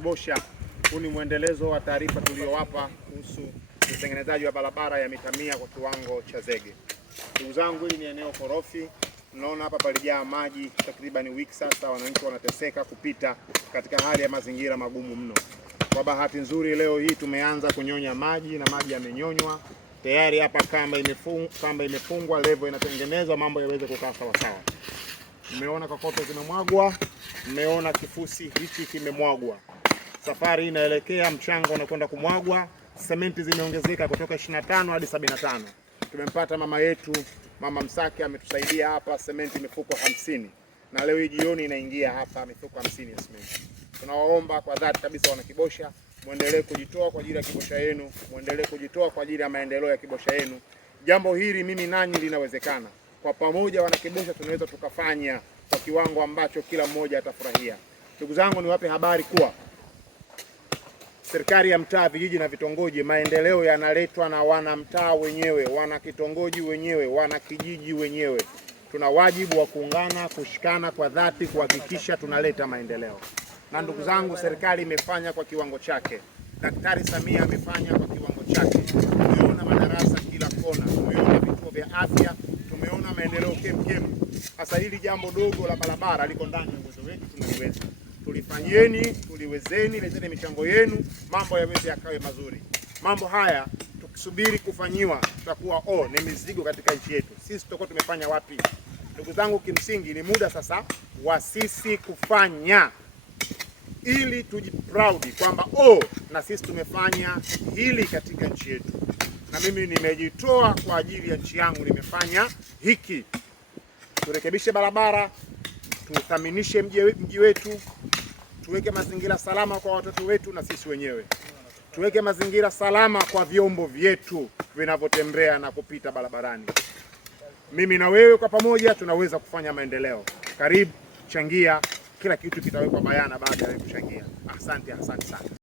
Kibosha. Huu ni mwendelezo wa taarifa tuliyowapa kuhusu utengenezaji wa barabara ya mita 100 kwa kiwango cha zege. Ndugu zangu, hili ni eneo korofi. Mnaona hapa palijaa maji takriban wiki sasa, wananchi wanateseka kupita katika hali ya mazingira magumu mno. Kwa bahati nzuri leo hii tumeanza kunyonya maji na maji yamenyonywa tayari. Hapa kamba imefungwa, level inatengenezwa, mambo yaweze kukaa sawa sawa. Mmeona kokoto zinamwagwa, mmeona kifusi hichi kimemwagwa. Safari inaelekea, mchanga unakwenda kumwagwa, sementi zimeongezeka kutoka 25 hadi 75. Tumempata mama yetu, Mama Msaki, ametusaidia hapa, sementi mifuko 50. Na leo hii jioni inaingia hapa mifuko 50 ya sementi. Tunawaomba kwa dhati kabisa wana Kibosha, muendelee kujitoa kwa ajili ya Kibosha yenu, muendelee kujitoa kwa ajili ya maendeleo ya Kibosha yenu. Jambo hili mimi nanyi linawezekana. Kwa pamoja wana Kibosha tunaweza tukafanya kwa kiwango ambacho kila mmoja atafurahia. Ndugu zangu, niwape habari kuwa serikali ya mtaa, vijiji na vitongoji, maendeleo yanaletwa na wana mtaa wenyewe, wana kitongoji wenyewe, wana kijiji wenyewe. Tuna wajibu wa kuungana, kushikana kwa dhati kuhakikisha tunaleta maendeleo. Na ndugu zangu, serikali imefanya kwa kiwango chake. Daktari Samia amefanya kwa kiwango chake. Tumeona madarasa kila kona, tumeona vituo vya afya, tumeona maendeleo kemkem. Sasa hili jambo dogo la barabara liko ndani ya uwezo wetu, tunaliweza. Tulifanyeni, tuliwezeni, leteni michango yenu, mambo yaweze yakawe mazuri. Mambo haya tukisubiri kufanyiwa tutakuwa ni mizigo katika nchi yetu. Sisi tutakuwa tumefanya wapi? Ndugu zangu, kimsingi ni muda sasa wa sisi kufanya, ili tujiproud kwamba na sisi tumefanya hili katika nchi yetu. Na mimi nimejitoa kwa ajili ya nchi yangu, nimefanya hiki. Turekebishe barabara, tuthaminishe mji wetu, tuweke mazingira salama kwa watoto wetu na sisi wenyewe. Tuweke mazingira salama kwa vyombo vyetu vinavyotembea na kupita barabarani. Mimi na wewe kwa pamoja tunaweza kufanya maendeleo. Karibu, changia, kila kitu kitawekwa bayana baada ya kuchangia. Asante sana.